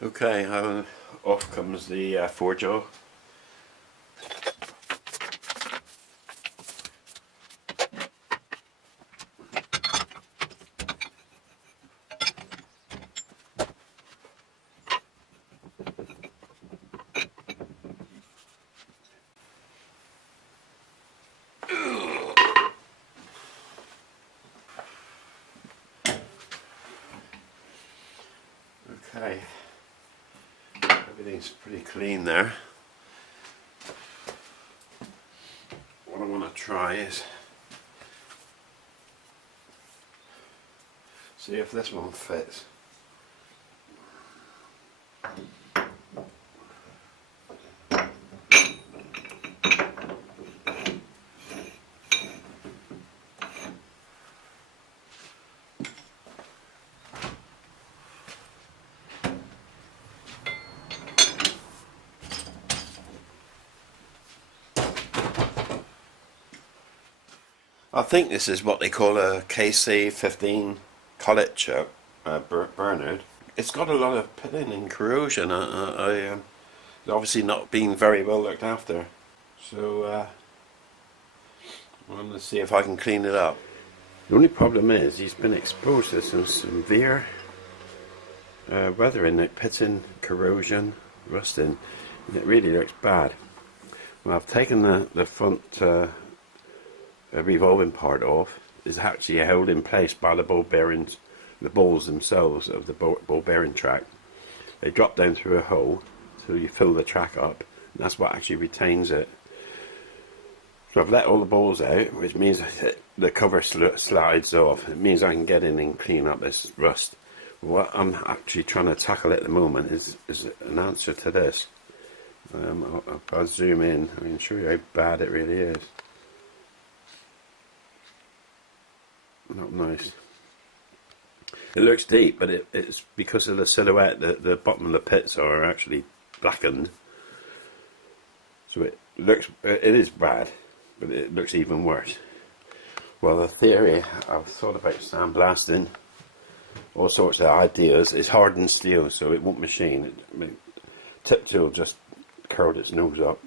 Okay, off comes the forge jaw. Okay, everything's pretty clean there. What I want to try is see if this one fits. I think this is what they call a KC15 Collet Bernard. It's got a lot of pitting and corrosion. It's obviously not being very well looked after. So I'm going to see if I can clean it up. The only problem is he's been exposed to some severe weathering, like pitting, corrosion, rusting, and it really looks bad. Well, I've taken the front revolving part off. It's actually held in place by the ball bearings, the balls themselves of the ball bearing track. They drop down through a hole so you fill the track up, and that's what actually retains it. So I've let all the balls out, which means the cover slides off. It means I can get in and clean up this rust. What I'm actually trying to tackle at the moment is an answer to this. If I zoom in, I can show you how bad it really is. Not nice. It looks deep, but it's because of the silhouette. The bottom of the pits are actually blackened, so it is bad, but it looks even worse. Well, the theory I've thought about sandblasting, all sorts of ideas. It's hardened steel, so it won't machine. Tip tool just curled its nose up.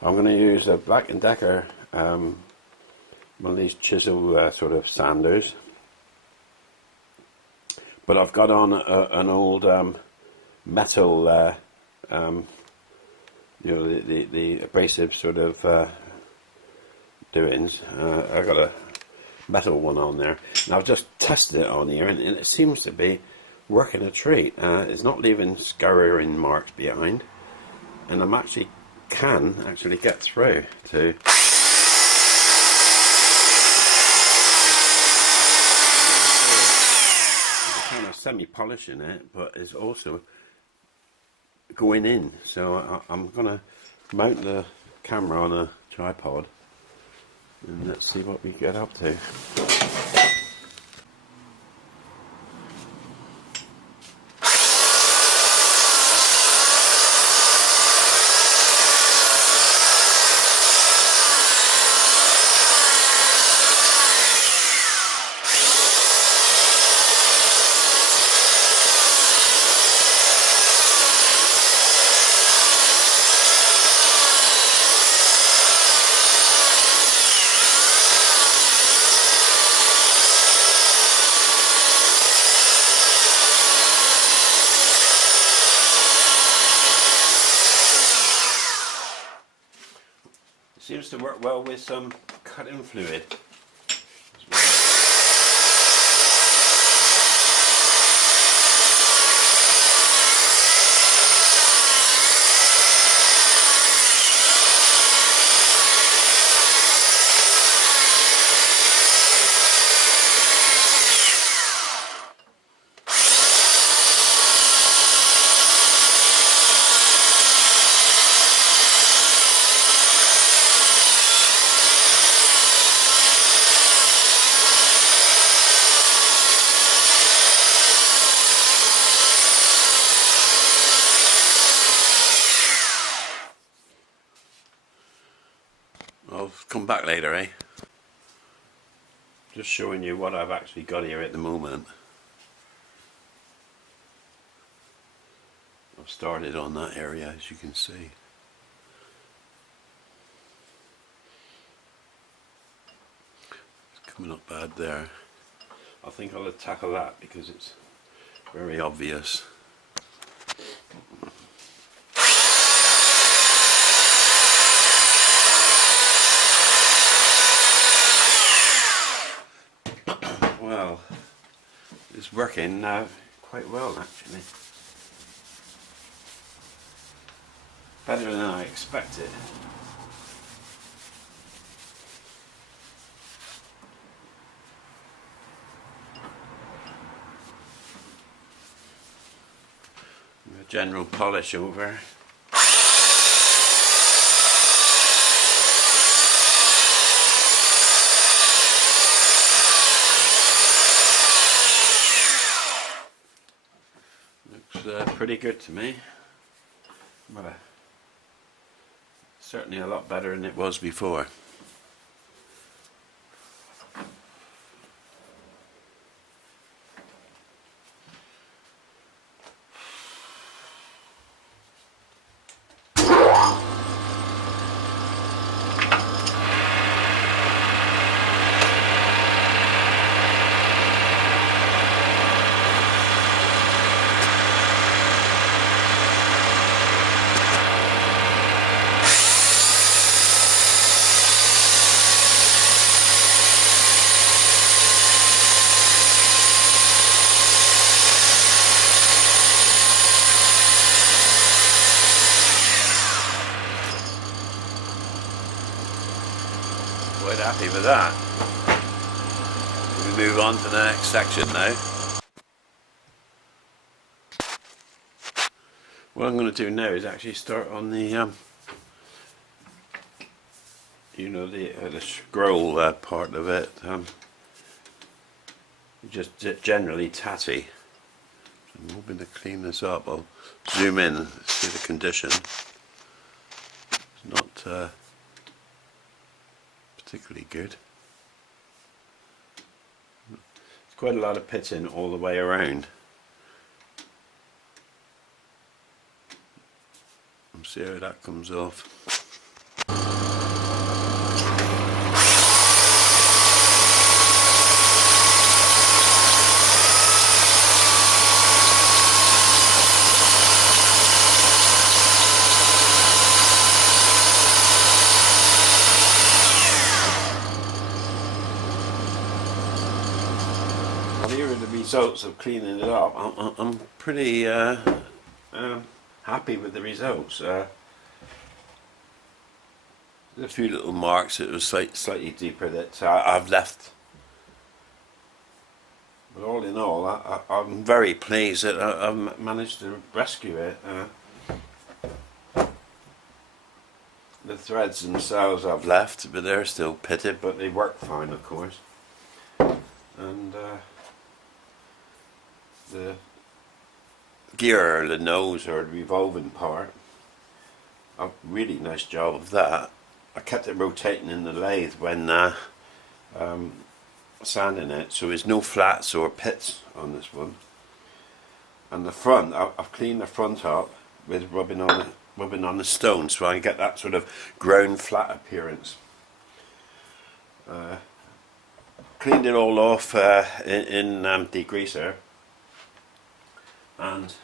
I'm going to use a Black & Decker. One of these chisel sort of sanders, but I've got on an old metal, the abrasive sort of doings. I've got a metal one on there, and I've just tested it on here, and it seems to be working a treat. It's not leaving scouring marks behind, and can actually get through to. Kind of semi-polishing it, but it's also going in. So I'm going to mount the camera on a tripod and let's see what we get up to. Seems to work well with some cutting fluid as well. I'll come back later, eh? Just showing you what I've actually got here at the moment. I've started on that area, as you can see. It's coming up bad there. I think I'll tackle that because it's very obvious. Well, it's working now quite well actually. Better than I expected. A general polish over. Looks pretty good to me. Well, certainly a lot better than it was before. Quite happy with that. We move on to the next section now. What I'm going to do now is actually start on the you know, the scroll part of it. Just generally tatty. I'm hoping to clean this up. I'll zoom in and see the condition. It's not particularly good. There's quite a lot of pitting all the way around. Let's see how that comes off. Here are the results of cleaning it up. I'm pretty happy with the results. There's a few little marks that was slightly deeper that I've left, but all in all, I'm very pleased that I've managed to rescue it. The threads themselves I've left, but they're still pitted, but they work fine, of course. And the gear, or the nose, or the revolving part, a really nice job of that. I kept it rotating in the lathe when sanding it, so there's no flats or pits on this one. And the front, I've cleaned the front up with rubbing on the stone, so I can get that sort of ground flat appearance. Cleaned it all off in degreaser, and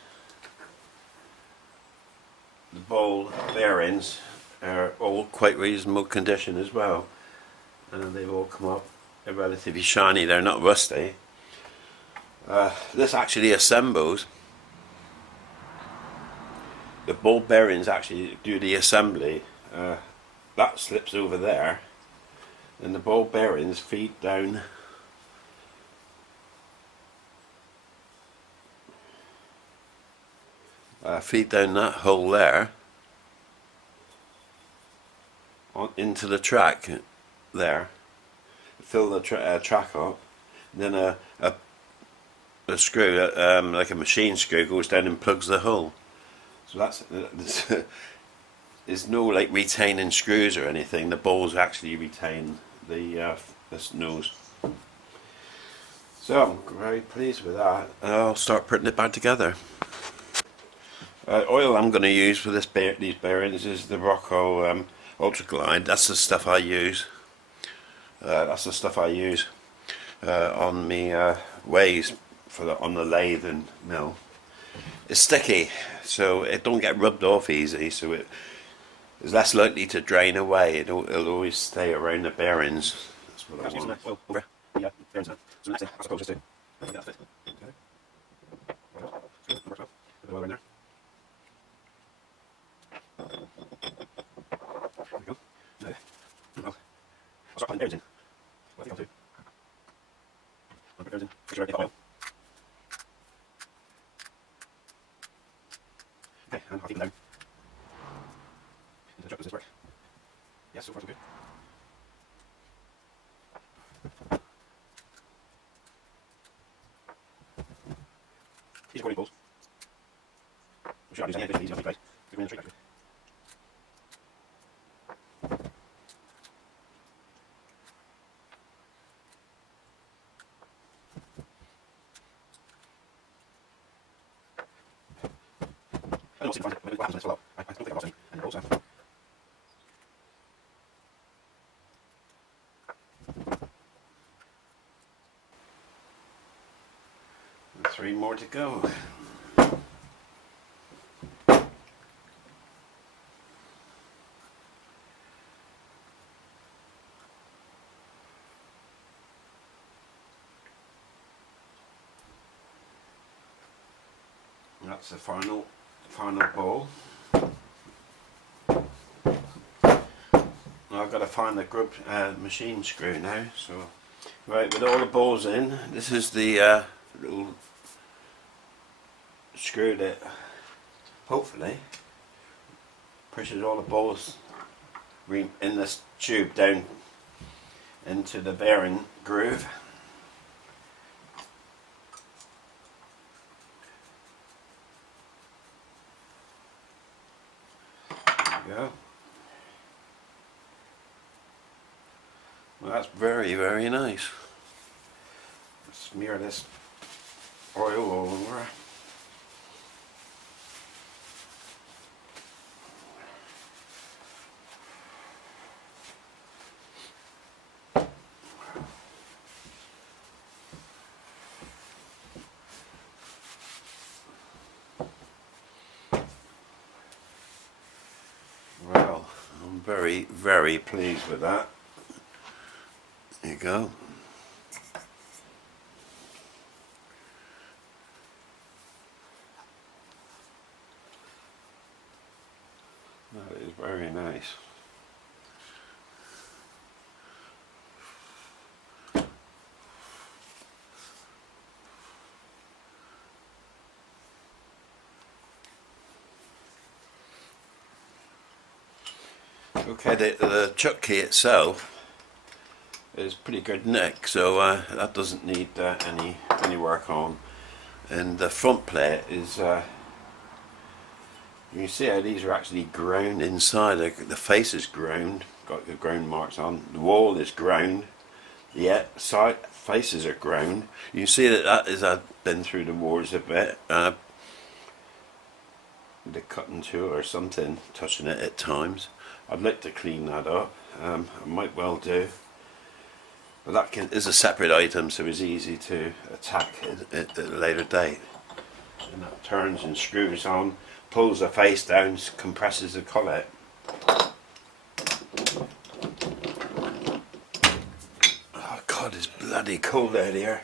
the ball bearings are all quite reasonable condition as well, and they've all come up relatively shiny. They're not rusty. This actually assembles. The ball bearings actually do the assembly. That slips over there, and the ball bearings feed down that hole there into the track there, fill the track up, and then a screw, like a machine screw, goes down and plugs the hole. So that's there's no like retaining screws or anything. The balls actually retain this nose. So I'm very pleased with that. I'll start putting it back together. Oil I'm going to use for these bearings is the Rocco Ultra Glide. That's the stuff I use. On me ways on the lathe and mill. It's sticky, so it don't get rubbed off easy. So it is less likely to drain away. It'll always stay around the bearings. That's what I want. Yeah, bearings. So next thing, I suppose, just to get that fit. Okay. Put the oil in there. There we go. Now, I'll start putting bearings in. What I think I'll do. I'll put bearings in. Make sure I get the oil. Okay, and I'll keep them down. Into the truck. Does this work? Yes, so far so good. These are cording poles. I'm sure I'll use any of these on the place. Stick them in the tree actually. I don't see what happens when it's full up. I don't think I've lost any. And it rolls out. 3 more to go. That's the final bowl. I've got to find the grub machine screw now. So, right, with all the balls in, this is the little screw that hopefully pushes all the balls in this tube down into the bearing groove. There we go. Well, that's very, very nice. Smear this oil all over. Well, I'm very, very pleased with that. There you go. That is very nice. Okay, the chuck key itself is pretty good nick, so that doesn't need any work on. And the front plate is you can see how these are actually ground inside. The face is ground, got the ground marks on. The wall is ground. The side faces are ground. You can see that is been through the wars a bit. The cutting tool or something touching it at times. I'd like to clean that up. I might well do. But that is a separate item, so it's easy to attack at a later date. And that turns and screws on, pulls the face down, compresses the collet. Oh God, it's bloody cold out here.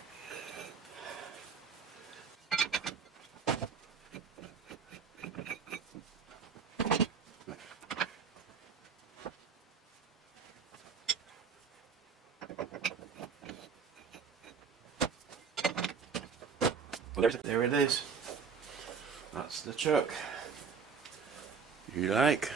Well, there it is. That's the chuck. You like?